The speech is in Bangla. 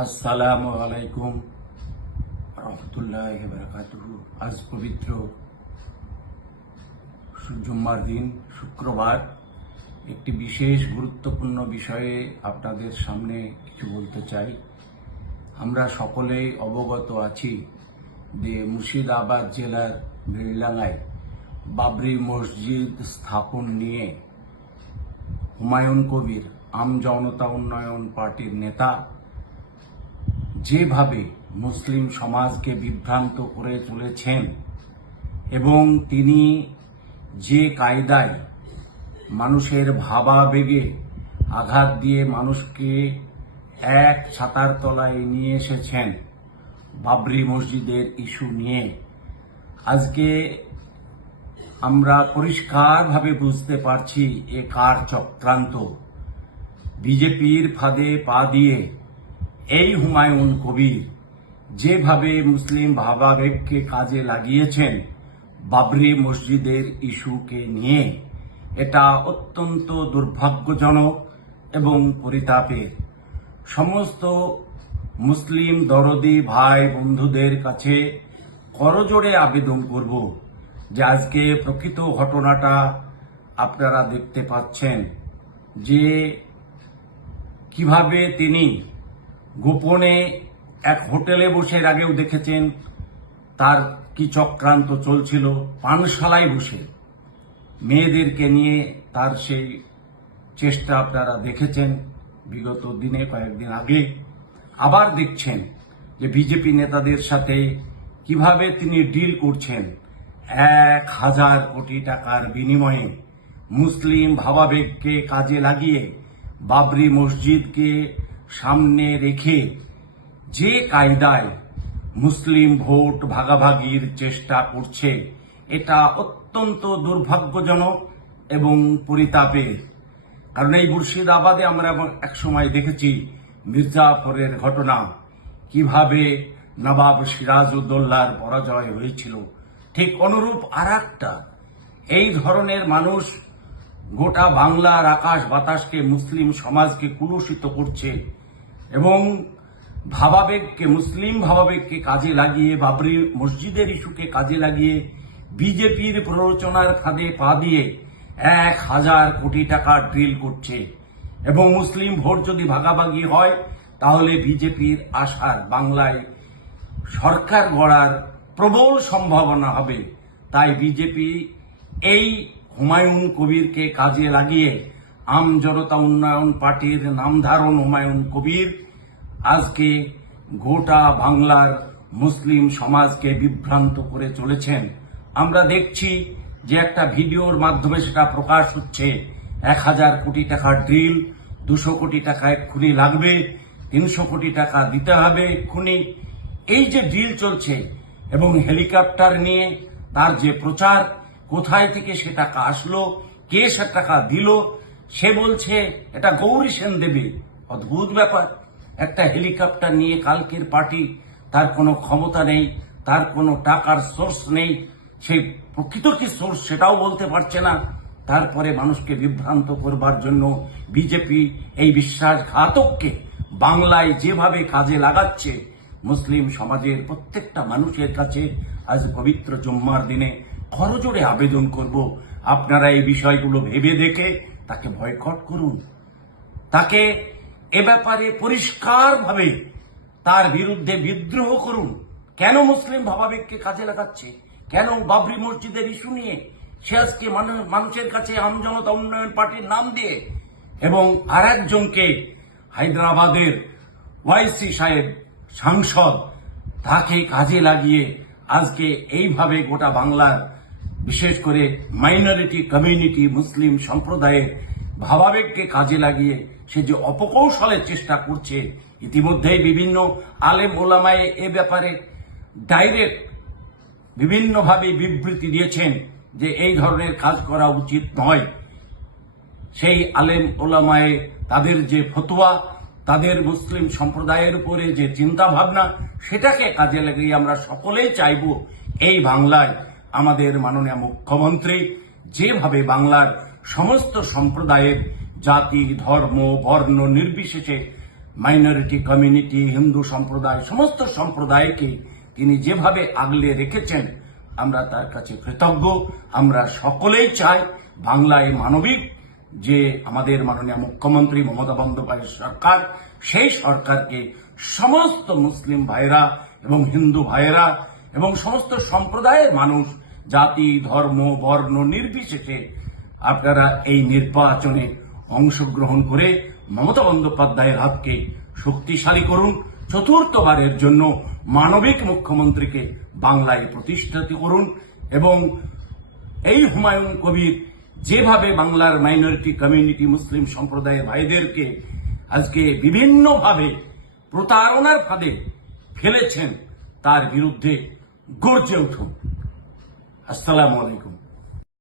আসসালামু আলাইকুম রহমতুল্লাহি বারাকাতুহু। আজ পবিত্র জুম্মার দিন, শুক্রবার। একটি বিশেষ গুরুত্বপূর্ণ বিষয়ে আপনাদের সামনে কিছু বলতে চাই। আমরা সকলেই অবগত আছি যে মুর্শিদাবাদ জেলার বেলডাঙ্গায় বাবরি মসজিদ স্থাপন নিয়ে হুমায়ুন কবির আমজনতা উন্নয়ন পার্টির নেতা যেভাবে মুসলিম সমাজকে বিভ্রান্ত করে চলেছেন এবং তিনি যে কায়দায় মানুষের ভাবাবেগে আঘাত দিয়ে মানুষকে এক ছাতার তলায় নিয়ে এসেছেন বাবরি মসজিদের ইস্যু নিয়ে, আজকে আমরা পরিষ্কারভাবে বুঝতে পারছি এ কার চক্রান্ত। বিজেপির ফাঁদে পা দিয়ে এই হুমায়ুন কবির যেভাবে মুসলিম ভাবাবেগকে কাজে লাগিয়েছেন বাবরি মসজিদের ইস্যুকে নিয়ে, এটা অত্যন্ত দুর্ভাগ্যজনক এবং পরিতাপের। সমস্ত মুসলিম দরদি ভাই বন্ধুদের কাছে করজোড়ে আবেদন করব যে আজকে প্রকৃত ঘটনাটা আপনারা দেখতে পাচ্ছেন যে কিভাবে তিনি গোপনে এক হোটেলে বসে, এর আগেও দেখেছেন তার কি চক্রান্ত চলছিল, পানশালায় বসে মেয়েদেরকে নিয়ে তার সেই চেষ্টা আপনারা দেখেছেন বিগত দিনে, কয়েকদিন আগে। আবার দেখছেন যে বিজেপি নেতাদের সাথে কিভাবে তিনি ডিল করছেন 1,000 কোটি টাকার বিনিময়ে মুসলিম ভাবাবেগকে কাজে লাগিয়ে বাবরি মসজিদকে সামনে রেখে যে কায়দায় মুসলিম ভোট ভাগাভাগির চেষ্টা করছে, এটা অত্যন্ত দুর্ভাগ্যজনক এবং পরিতাপের। কারণ এই মুর্শিদাবাদে আমরা একসময় দেখেছি মির্জাফরের ঘটনা, কিভাবে নবাব সিরাজউদ্দৌলার পরাজয় হয়েছিল। ঠিক অনুরূপ আরেকটা এই ধরনের মানুষ গোটা বাংলার আকাশ বাতাসকে, মুসলিম সমাজকে কুলুষিত করছে এবং ভাবাবেগকে, মুসলিম ভাবাবেগকে কাজে লাগিয়ে, বাবরি মসজিদের ইস্যুকে কাজে লাগিয়ে বিজেপির প্ররোচনার ফাঁদে পা দিয়ে 1,000 কোটি টাকা ড্রিল করছে। এবং মুসলিম ভোট যদি ভাগাভাগি হয় তাহলে বিজেপির আশার বাংলায় সরকার গড়ার প্রবল সম্ভাবনা হবে। তাই বিজেপি এই হুমায়ুন কবিরকে কাজে লাগিয়ে, আমজনতা উন্নয়ন পার্টির নামধারণ হুমায়ুন কবির আজকে গোটা বাংলার মুসলিম সমাজকে বিভ্রান্ত করে চলেছেন। আমরা দেখছি যে একটা ভিডিওর মাধ্যমে সেটা প্রকাশ হচ্ছে, 1,000 কোটি টাকার ড্রিল, 200 কোটি টাকা এক্ষুনি লাগবে, 300 কোটি টাকা দিতে হবে এক্ষুনি। এই যে ডিল চলছে এবং হেলিকপ্টার নিয়ে তার যে প্রচার, কোথায় থেকে সে টাকা আসলো, কে সে টাকা দিল, সে বলছে এটা গৌরী সেন দেবে। অদ্ভুত ব্যাপার, একটা হেলিকপ্টার নিয়ে কালকের পার্টি, তার কোনো ক্ষমতা নেই, তার কোনো টাকার সোর্স নেই, সেই প্রকৃত কি সোর্স সেটাও বলতে পারছে না। তারপরে মানুষকে বিভ্রান্ত করবার জন্য বিজেপি এই বিশ্বাসঘাতককে বাংলায় যেভাবে কাজে লাগাচ্ছে, মুসলিম সমাজের প্রত্যেকটা মানুষের কাছে আজ পবিত্র জুম্মার দিনে করজোড়ে আবেদন করব, আপনারা এই বিষয়গুলো ভেবে দেখে তাকে বয়কট করুন, তাকে এ ব্যাপারে পরিষ্কারভাবে তার বিরুদ্ধে বিদ্রোহ করুন। কেন মুসলিম ভাবাবেগকে কাজে লাগাচ্ছে, কেন বাবরি মসজিদের ইস্যু নিয়ে সে আজকে মানুষের কাছে আমজনতা উন্নয়ন পার্টির নাম দিয়ে, এবং আর একজনকে হায়দ্রাবাদের ওয়াইসি সাহেব সাংসদ, তাকে কাজে লাগিয়ে আজকে এইভাবে গোটা বাংলার বিশেষ করে মাইনরিটি কমিউনিটি মুসলিম সম্প্রদায়ের ভাবাবেগকে কাজে লাগিয়ে সে যে অপকৌশলের চেষ্টা করছে। ইতিমধ্যেই বিভিন্ন আলেম ওলামায়ে এ ব্যাপারে ডাইরেক্ট বিভিন্নভাবে বিবৃতি দিয়েছেন যে এই ধরনের কাজ করা উচিত নয়। সেই আলেম ওলামায়ে তাদের যে ফতোয়া, তাদের মুসলিম সম্প্রদায়ের উপরে যে চিন্তা ভাবনা, সেটাকে কাজে লাগিয়ে আমরা সকলেই চাইব এই বাংলায় আমাদের মাননীয় মুখ্যমন্ত্রী যেভাবে বাংলার সমস্ত সম্প্রদায়ের জাতি ধর্ম বর্ণ নির্বিশেষে মাইনরিটি কমিউনিটি, হিন্দু সম্প্রদায়, সমস্ত সম্প্রদায়কে তিনি যেভাবে আগলে রেখেছেন, আমরা তার কাছে কৃতজ্ঞ। আমরা সকলেই চাই বাংলায় মানবিক যে আমাদের মাননীয় মুখ্যমন্ত্রী মমতা বন্দ্যোপাধ্যায়ের সরকার, সেই সরকারকে সমস্ত মুসলিম ভাইরা এবং হিন্দু ভাইরা এবং সমস্ত সম্প্রদায়ের মানুষ, জাতি, ধর্ম, বর্ণ নির্বিশেষে আপনারা এই নির্বাচনে অংশগ্রহণ করে মমতা বন্দ্যোপাধ্যায়ের হাতকে শক্তিশালী করুন। চতুর্থবারের জন্য মানবিক মুখ্যমন্ত্রীকে বাংলায় প্রতিষ্ঠিত করুন এবং এই হুমায়ুন কবির যেভাবে বাংলার মাইনরিটি কমিউনিটি মুসলিম সম্প্রদায়ের ভাইদেরকে আজকে বিভিন্নভাবে প্রতারণার ফাঁদে ফেলেছেন, তার বিরুদ্ধে গর্জে উঠুন। আসসালামু আলাইকুম।